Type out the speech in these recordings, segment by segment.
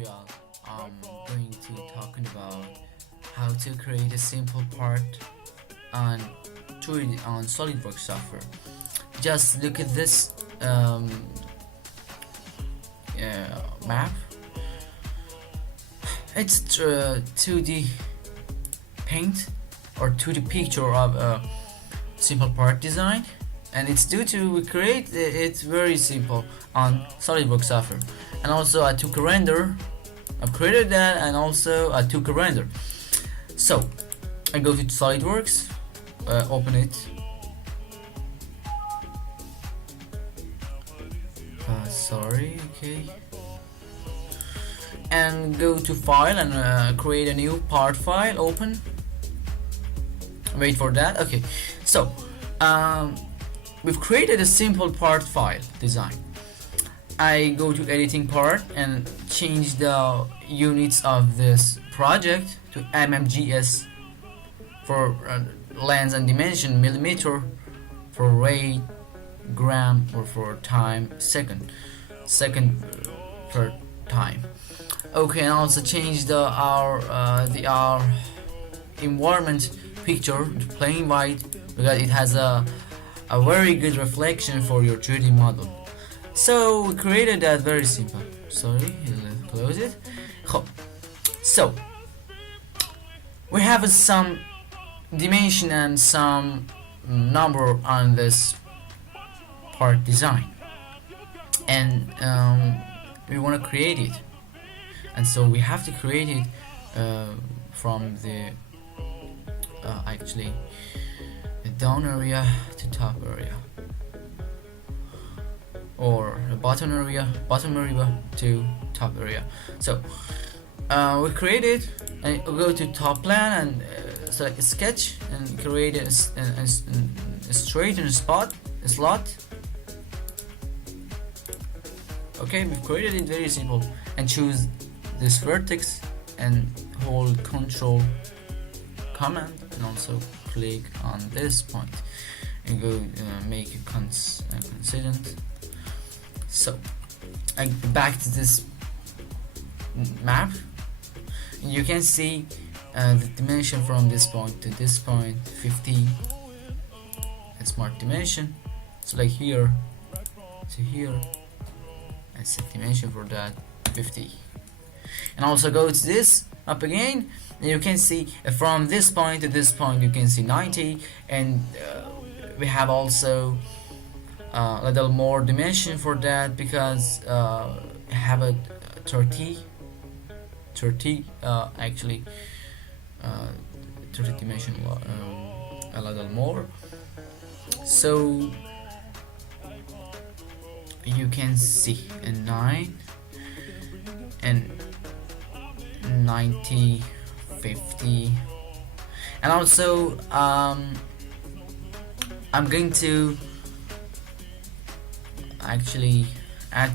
tutorial, I'm going to talking about how to create a simple part on on SolidWorks software. Just look at this map. It's 2D paint or 2D picture of a simple part design, and it's due to we create it very simple on SolidWorks software. And also I took a render, I've created that, and also I took a render. So I go to SolidWorks, open it, okay, and go to file and create a new part file, open, wait for that. Okay, so we've created a simple part file design. I go to editing part and change the units of this project to mmgs for length and dimension, millimeter for rate, gram, or for time, second per time. Okay, and also change the our environment picture to plain white because it has a very good reflection for your 3D model. So we created that very simple. Sorry, let's close it. So we have some dimension and some number on this part design, and we want to create it, and so we have to create it from the actually the down area to top area, or the bottom area to top area. So we create it and we go to top plan and select sketch and create a straighten slot. Okay, we've created it very simple, and choose this vertex and hold Control Command and also click on this point and go make a coincident. So I back to this map. You can see the dimension from this point to this point, 50. It's smart dimension. So like here to here, and set dimension for that 50. And also go to this up again, and you can see from this point to this point you can see 90, and we have also a little more dimension for that because have a 30 actually 30 dimension, a little more. So you can see a 9 and 90, 50, and also I'm going to actually add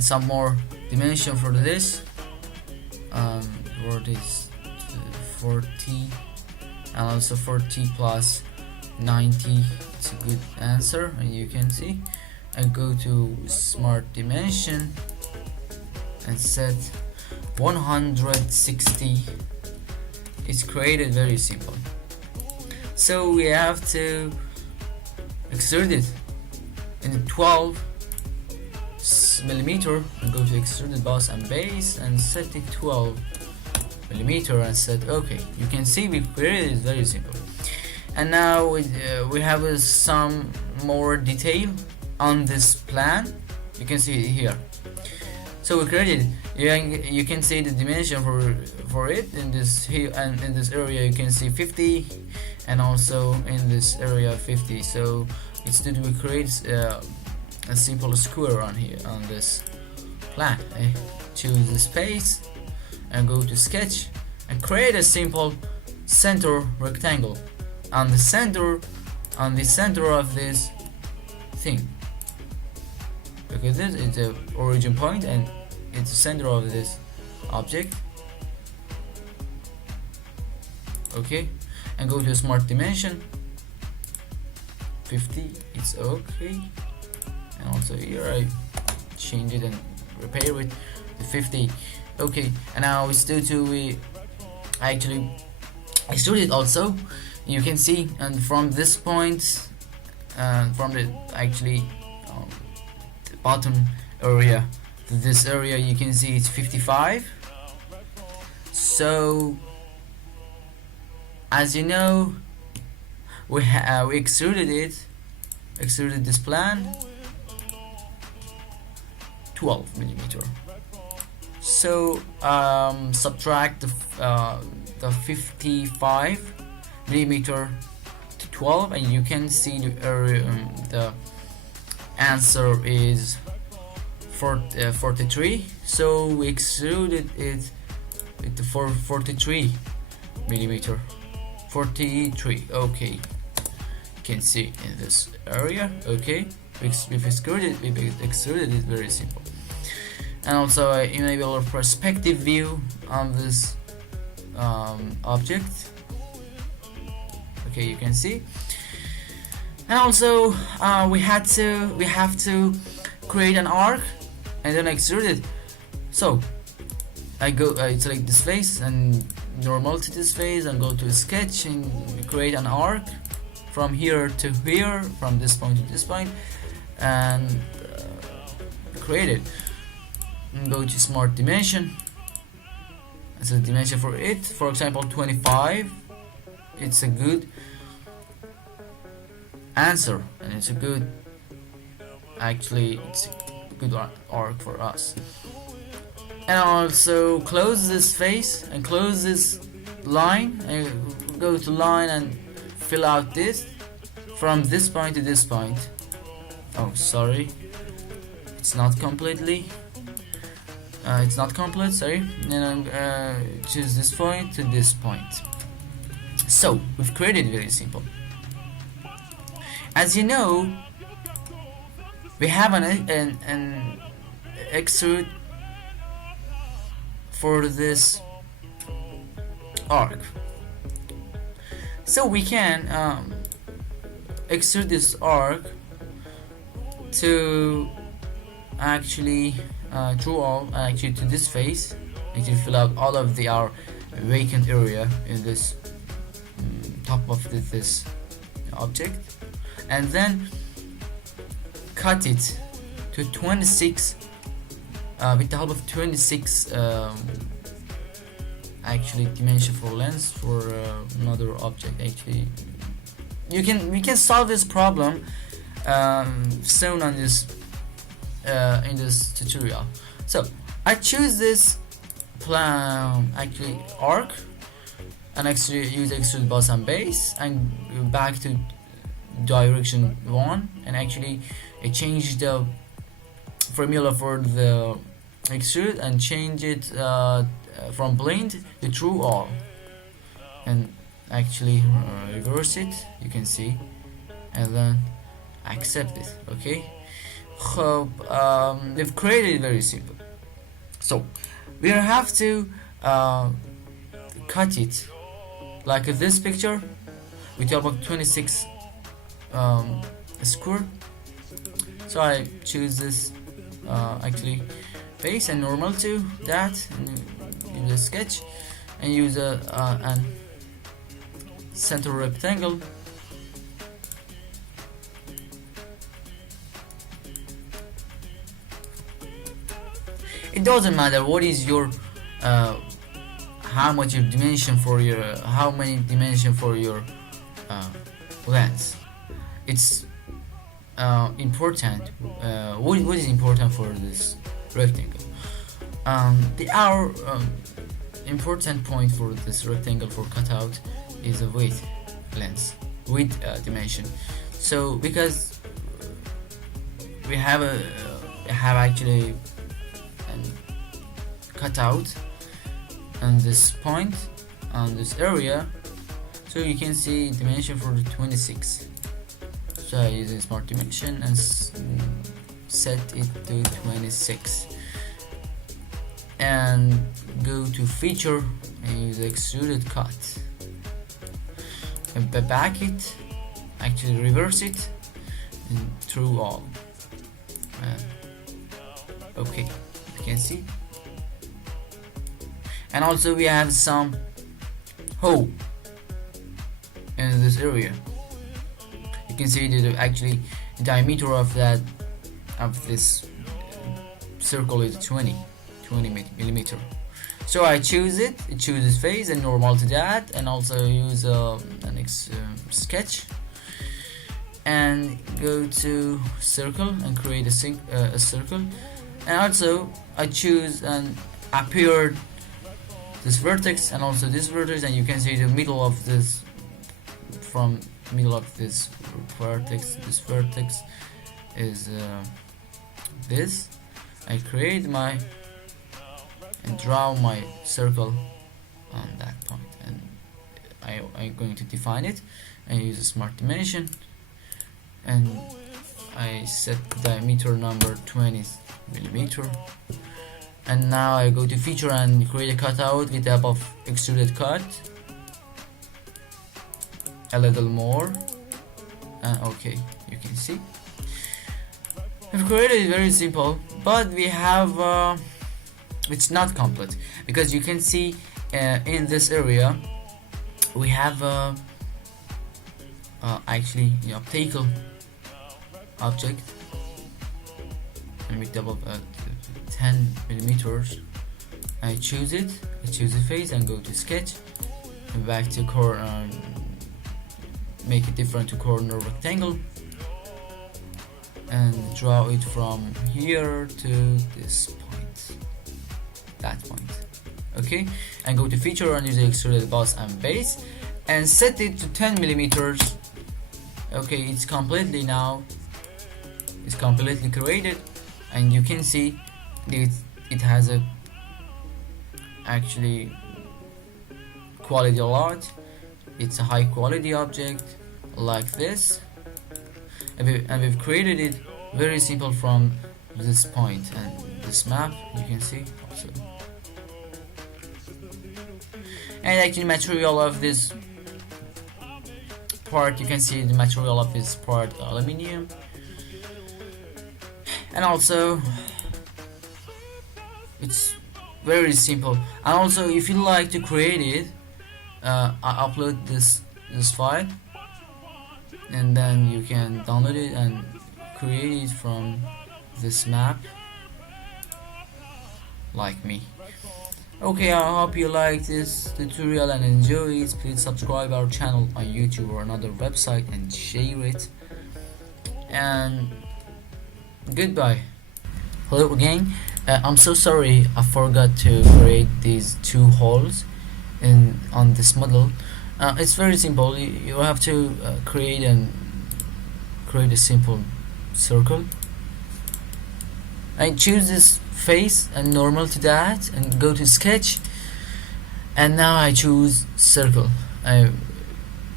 some more dimension for this for this 40, and also 40 plus 90. It's a good answer, and you can see I go to smart dimension and set 160. It's created very simple. So we have to extrude it in the 12 millimeter and go to extruded boss and base and set it 12 millimeter and set OK. You can see we created it very simple. And now we have some more detail on this plan. You can see it here. So we created, you can see the dimension for it in this here, and in this area you can see 50, and also in this area 50. So instead we create a simple square on here on this plan. Choose the space and go to sketch and create a simple center rectangle on the center of this thing, because this is the origin point and it's the center of this object. Okay, and go to smart dimension 50. It's okay, and also here I change it and repair it 50. Okay, and now we still to we actually extruded also. You can see, and from this point, from the actually the bottom area to this area, you can see it's 55. So as you know, we extruded this plan 12 millimeter. So subtract the 55 millimeter to 12, and you can see the area. The answer is 43. So we extruded it with the 43 millimeter. 43. Okay, you can see in this area. Okay, we've extruded it. Very simple. And also enable a perspective view on this object. Okay, you can see. And also we have to create an arc and then extrude it. So I select this face and normal to this face and go to sketch and create an arc from here to here, from this point to this point, and create it. And go to smart dimension. It's a dimension for it, for example 25. It's a good answer, and it's a good, actually it's a good arc for us. And also close this face and close this line, and go to line and fill out this from this point to this point. Oh, sorry, it's not completely. It's not complete, sorry. And choose this point to this point. So we've created very simple. As you know, we have an extrude for this arc. So we can extrude this arc to actually draw actually to this face, actually fill out all of our vacant area in this top of this object, and then cut it to 26 with the help of 26 actually dimension for lens for another object. Actually we can solve this problem soon on this in this tutorial. So I choose this plan, actually arc, and actually use extrude boss and base and go back to direction 1, and actually I change the formula for the extrude and change it from blend to true all, and actually reverse it, you can see, and then accept it. Okay, they've created it very simple. So we have to cut it like this picture with about 26 square. So I choose this actually face and normal to that, and use a sketch and use an center rectangle. It doesn't matter what is your how much of dimension for your how many dimension for your lens. It's important. What is important for this rectangle? Our important point for this rectangle for cutout is a width width dimension. So because we have actually cutout on this point on this area, so you can see dimension for the 26. So I use a smart dimension and set it to 26, and go to feature and use extruded cut and back it, actually reverse it, and through all. Okay, you can see And also we have some hole in this area. You can see that actually the diameter of this circle is 20 millimeter. So I choose it, chooses face and normal to that, and also use an sketch and go to circle and create a circle. And also I choose and appear this vertex and also this vertex, and you can see the middle of this, from middle of this vertex is this. I create my and draw my circle on that point, and I'm going to define it and use a smart dimension, and I set diameter number 20 millimeter. And now I go to feature and create a cutout with the above extruded cut a little more, and okay, you can see we've created it very simple, but we have it's not complete, because you can see in this area we have actually the optical object, and with double 10 millimeters. I choose it, I choose the face and go to sketch and back to corner, make it different to corner rectangle, and draw it from here to this point, that point. Okay, and go to feature and use the extruded boss and base and set it to 10 millimeters. Okay, it's completely created, and you can see it has a actually quality a lot. It's a high quality object like this, and we've created it very simple from this point, and this map you can see also. And actually material of this part, you can see the material of this part aluminium, and also it's very simple. And also if you like to create it, I upload this file, and then you can download it and create it from this map like me. Okay, I hope you like this tutorial and enjoy it. Please subscribe our channel on YouTube or another website and share it, and goodbye. Hello again. I'm so sorry I forgot to create these two holes on this model. It's very simple. You have to create a simple circle. I choose this face and normal to that and go to sketch, and now I choose circle. I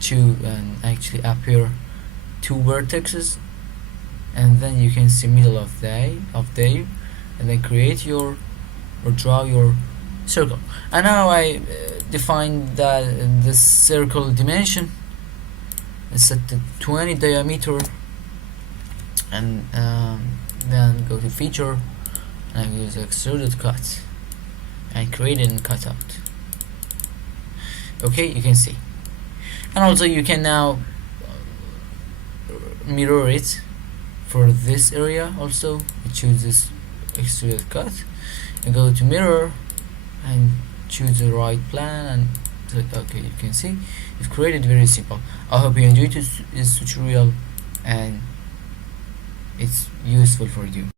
choose and actually appear two vertices, and then you can see middle of there, and then create your or draw your circle. And now I define that the circle dimension and set to 20 diameter, and then go to feature and use extruded cut and create a cutout. Okay, you can see. And also you can now mirror it for this area. Also choose this extruded cut and go to mirror and choose the right plan, and okay, you can see it's created very simple. I hope you enjoyed this tutorial and it's useful for you.